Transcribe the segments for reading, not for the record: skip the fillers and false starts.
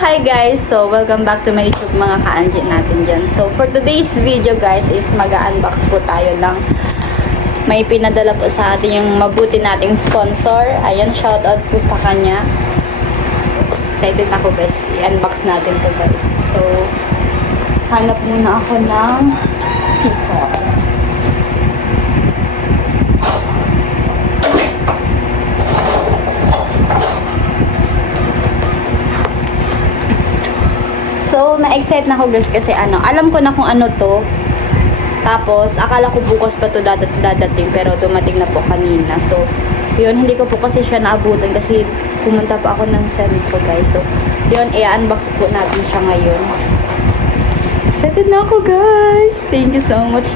Hi guys! So, welcome back to my YouTube mga ka-anji natin dyan. So, for today's video guys is mag-unbox po tayo ng may pinadala po sa atin yung mabuti nating sponsor. Ayan, shoutout po sa kanya. Excited ako guys. I-unbox natin to guys. So, hanap muna ako ng scissor. So, na-excite na ako guys kasi alam ko na kung ano to. Tapos, akala ko bukas pa to dadating pero dumating na po kanina. So, yun, hindi ko po kasi siya naabutan kasi pumunta pa ako ng sentro guys. So, yun, i-unbox po natin siya ngayon. Excited na ako guys! Thank you so much.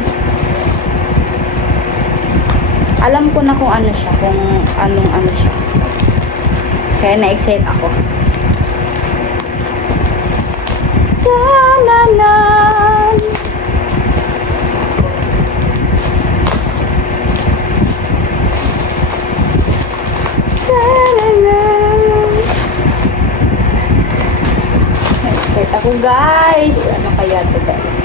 Alam ko na kung ano siya, kung anong ano siya. Kaya na-excite ako. Tananan. Tananan. Excited ako guys. Ano kaya to guys?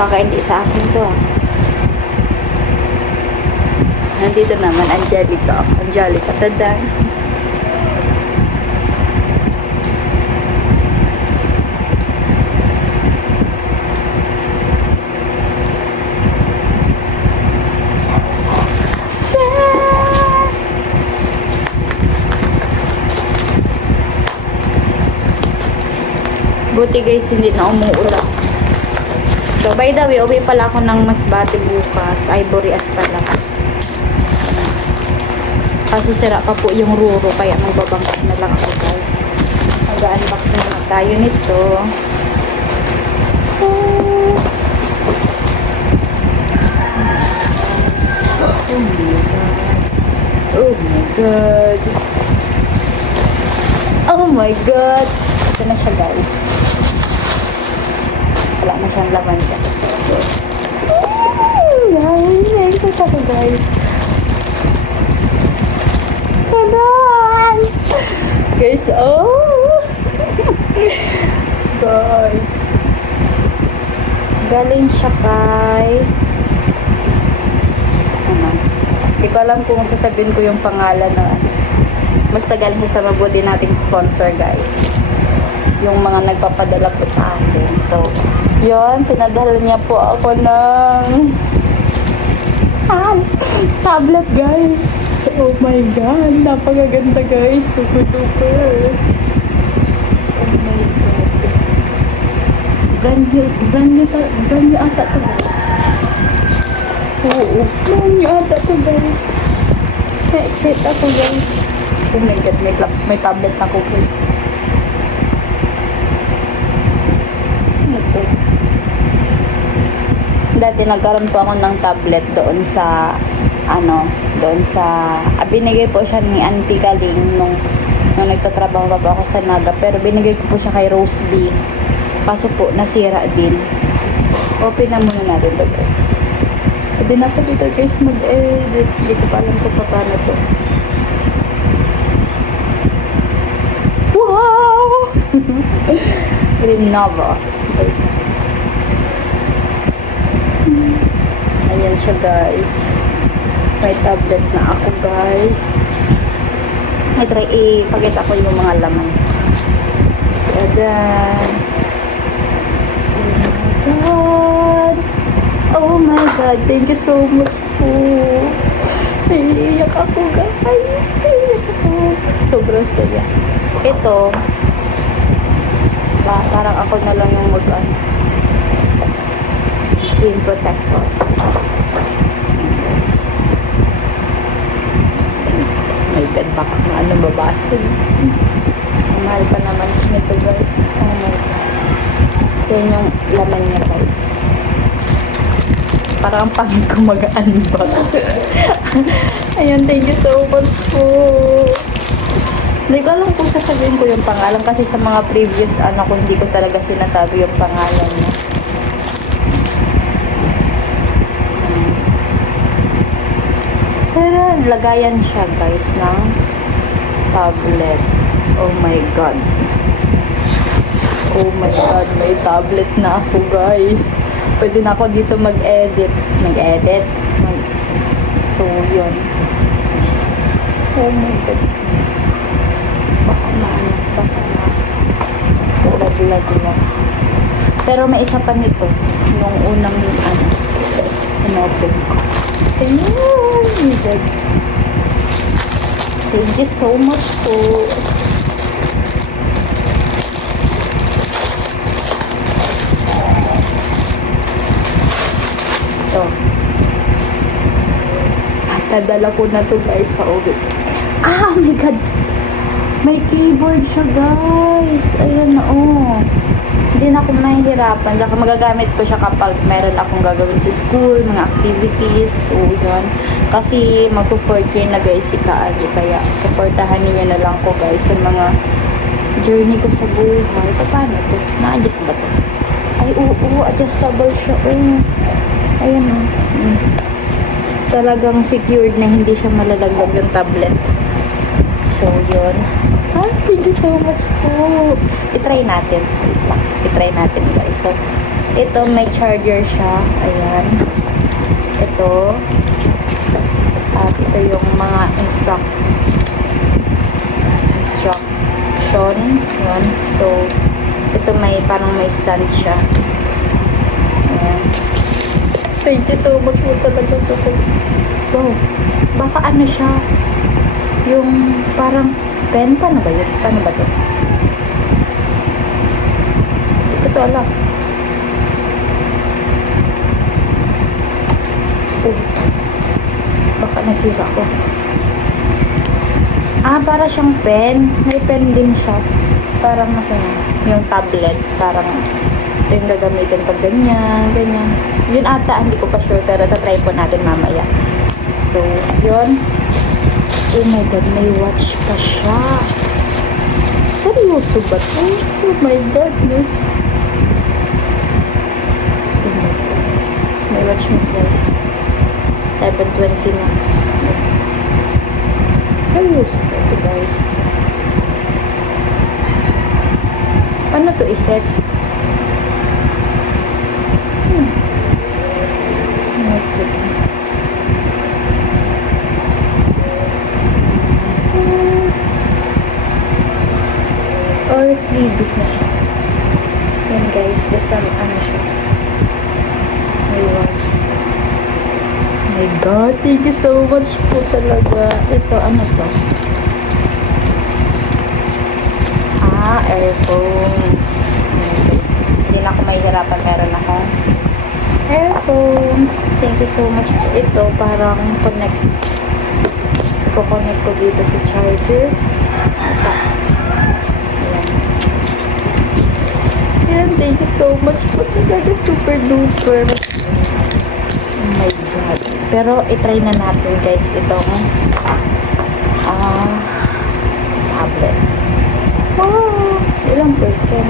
Baka hindi sa akin to Nandito naman, Angelica. Angelica, taday. Buti guys, hindi na umuulan. So, by the way, uwi pala ako ng Masbate bukas. Ivory as pala. Kaso sira pa po yung ruro, kaya magbabangkit na lang ako guys. Mag-unbox muna tayo nito. Oh my god. Oh my god. Ito na siya guys. Wala na siyang laman siya. Excited ako guys. Tadan! Guys, oh! Guys. Galing siya kay... Hindi ko alam kung sasabihin ko yung pangalan na basta galing sa mabuti nating sponsor guys. Yung mga nagpapadala po sa akin. So, yun, pinadala niya po ako ng tablet guys. Oh my god, napakaganda guys. Super duper. Oh my god. Brand new ata to guys. Oo, brand new ata to guys. Na-excite ako guys. Oh my god, may tablet na ko guys. Dati nagkaroon po ako ng tablet doon sa binigay po siya ni Auntie Kaling nung nagtatrabaho pa ako sa Naga, pero binigay ko po siya kay Rose B. Kaso po nasira din. Open na muna natin to guys. Pwede na po dito guys mag-edit. Hindi ko pa alam kung paano to. Wow! Lenovo guys. Ayan siya guys. May tablet na ako guys. I try ipakita ko yung mga laman. Ayan. Oh my god. Thank you so much po. Naiiyak ako guys. Naiiyak ako. Sobrang saya. Ito. Parang ako na lang yung screen protector. My god, baka ano babasag. Mahal pa naman nito guys. Oh my god. Yan yung laman niya guys. Parang pangit ko mag-unbox. Ayan, thank you so much po. Hindi ko alam kung sasabihin ko yung pangalan kasi sa mga previous ko hindi ko talaga sinasabi yung pangalan niya. Pero lagayan siya guys ng tablet. Oh my god. Oh my god, may tablet na ako guys. Pwede na ako dito mag-edit. So yun. Oh my god. Baka lag lang. Pero may isa pa nito. Nung unang in-open ko. Ayan. Thank you so much po. Ito. At nadala ko na to guys sa uwi. Oh my god. May keyboard siya guys. Ayan na Hindi na ako mahihirapan. Saka magagamit ko siya kapag meron akong gagawin sa school, mga activities. So, yun. Kasi magpo-4K na guys si Kaali. Kaya, supportahan niyo na lang ko guys sa mga journey ko sa buhay. Paano to? Na-adjust ba to? Ay, oo. Adjustable siya. Ayan Talagang secured na hindi siya malalaglag yung tablet. So, yun. Thank you so much po. I-try natin. I-try natin guys. So, ito may charger siya. Ayan. Ito. At ito yung mga instruction. Yun. So, ito parang may stand siya. Ayan. Thank you so much po talaga sa wow. Baka siya. Yung parang pen, paano ba yun? Paano ba ito? Hindi ko ito alam. Baka nasira ko. Para siyang pen. May pen din siya. Parang yung tablet. Parang ito yung gagamitin pag ganyan. Yun ata, hindi ko pa sure. Pero tatry po natin mamaya. So, yun. Oh my god, may watch pa siya. Seryoso ba ito? Oh my goodness. Oh my god. May watch mo guys. 7:20 na. Seryoso ba ito guys? Paano to iset? Oh my god. Or freebies na siya. Yan guys, basta siya. May watch. Oh my god, thank you so much po talaga. Ito, to? Earphones. Guys, hindi na ako mahihirapan. Meron ako earphones. Thank you so much po. Ito, parang i-connect ko dito sa charger. Thank you so much po talaga. Super duper. Oh my god. Pero itry na natin guys itong tablet. Wow! Ilang percent?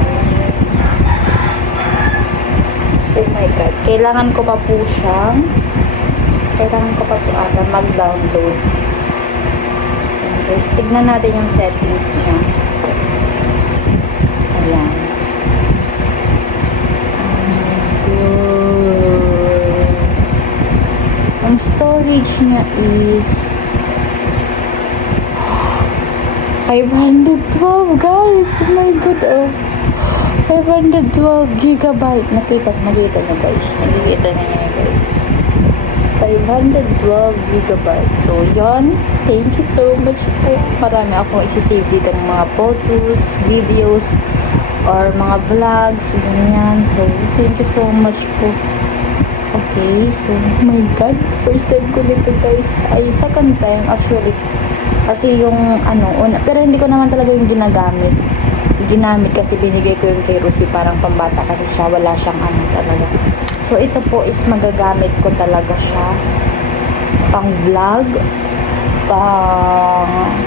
Oh my god. Kailangan ko pa po mag-download. Guys, tignan natin yung settings niya. Ayan. Ang storage niya is 512 guys. Oh my god, 512 gigabyte. Nakita na guys. Nakikita na niya guys. 512 gigabyte. So, yon. Thank you so much po. Marami akong isi-save dito ng mga photos, videos, or mga vlogs, ganyan. So, thank you so much po. Okay, so, oh my god, first time ko nito guys. Ay, second time actually. Kasi yung pero hindi ko naman talaga yung ginamit kasi binigay ko yung kay Rosie parang pambata kasi siya, wala siyang talaga. So, ito po is magagamit ko talaga siya pang vlog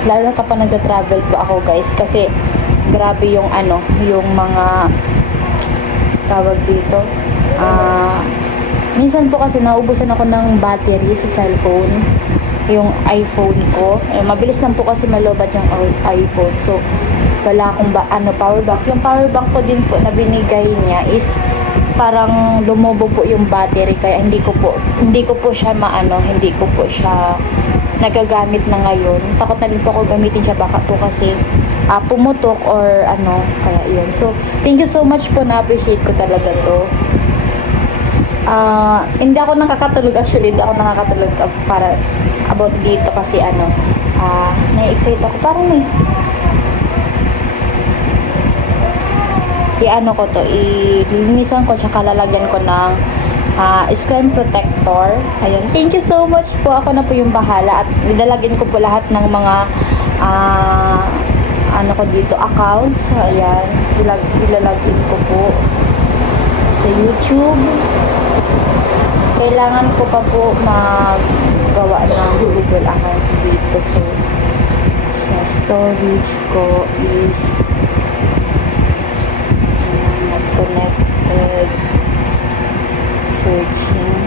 lalo na kapag nagda-travel po ako guys, kasi grabe yung yung mga tawag dito. Minsan po kasi naubusan ako ng battery sa cellphone, yung iPhone ko. Mabilis lang po kasi malobat yung iPhone. So, wala akong power bank. Yung power bank ko din po na binigay niya is parang lumobo po yung battery, kaya hindi ko po siya hindi ko po siya nagagamit na ngayon. Takot na din po ako gamitin siya, baka po kasi pumutok or kaya yun. So, thank you so much po, na-appreciate ko talaga to. Hindi ako nakakatulog, actually hindi ako nakakatulog para about dito kasi na-excite ako, parang ko to, ilinisan ko, tsaka lalagyan ko ng screen protector. Ayun, thank you so much po, ako na po yung bahala at nilalagyan ko po lahat ng mga ko dito, accounts. Ayan, ilalagyan ko po sa YouTube. Kailangan ko pa po maggawa ng Google account dito. So, sa storage ko is connected, searching.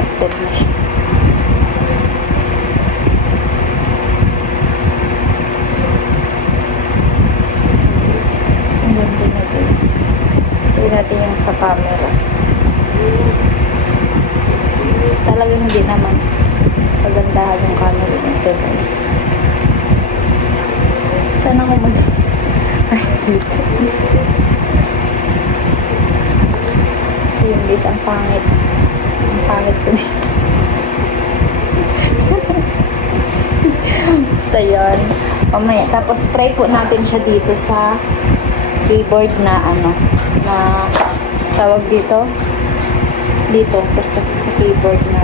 Connected na siya. Ang ganda na guys. Tignan natin yung sa camera. Talagang hindi naman pagandahan yung camera nito guys. Sana ko ay, dito. So yun guys, ang pangit. Ang pangit ko din. Basta yun. Mamaya. Tapos try po natin siya dito sa keyboard na na tawag dito. Dito. Basta sa keyboard na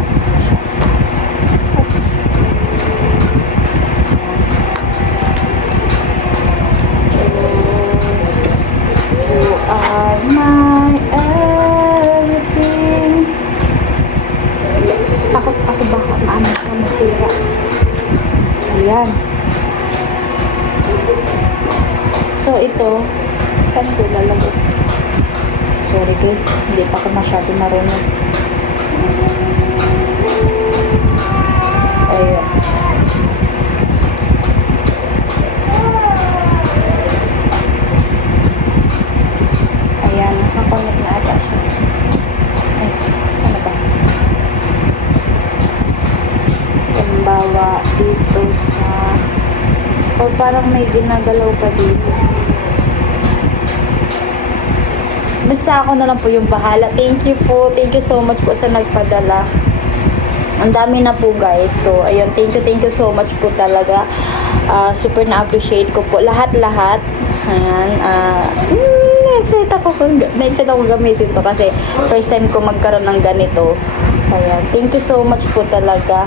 You are my everything. Ako baka ka masira. Ayan. So, ito, saan ko lalagay? Sorry guys, hindi pa ako masyado marunong. Ayan. Ayan, nakakonect na ata siya. Ay, ano ba? Halimbawa, dito sa o parang may ginagalaw pa dito. Basta ako na lang po yung bahala. Thank you po. Thank you so much po sa nagpadala. Ang dami na po guys. So, ayun. Thank you so much po talaga. Super na-appreciate ko po. Lahat-lahat. Ayan. Na-excite ako gamitin to kasi first time ko magkaroon ng ganito. Ayan. Thank you so much po talaga.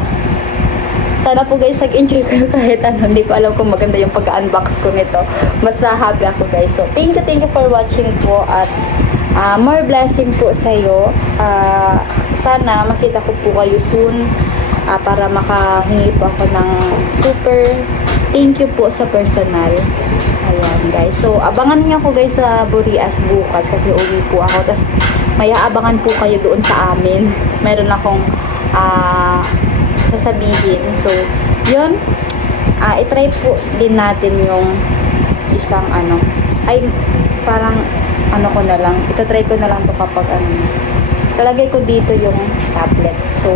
Sana po guys, nag-enjoy kayo kahit hindi ko alam kung maganda yung pag-unbox ko nito. Basta happy ako guys. So, thank you for watching po at more blessing po sa iyo. Sana makita ko po kayo soon para makahingi po ako ng super thank you po sa personal. Ayan guys. So, abangan niyo ako guys sa Burias bukas kasi uwi po ako. Tapos, may aabangan po kayo doon sa amin. Meron akong sasabihin. So, yun. I-try po din natin yung isang parang ko na lang. Ita-try ko na lang to kapag talagay ko dito yung tablet. So,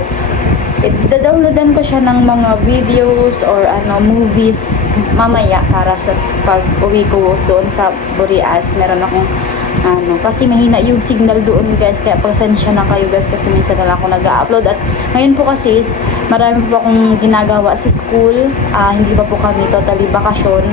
downloadan ko siya ng mga videos or movies mamaya para sa pag-uwi ko doon sa Burias. Meron akong kasi mahina yung signal doon guys, kaya pasensya na kayo guys kasi minsan na lang ako nag-upload at ngayon po kasi Marami po akong ginagawa sa school. Hindi pa po kami totally bakasyon.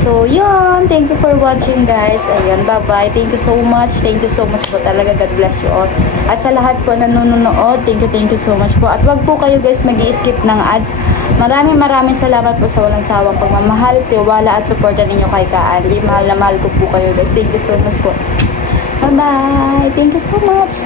So, yun. Thank you for watching, guys. Ayun, bye-bye. Thank you so much. Thank you so much po talaga. God bless you all. At sa lahat po na nanonood, thank you so much po. At wag po kayo, guys, mag-i-skip ng ads. Maraming salamat po sa walang sawang pagmamahal, tiwala at suporta ninyo kay Ka-Andy. Mahal na mahal ko po kayo, guys. Thank you so much po. Bye-bye. Thank you so much.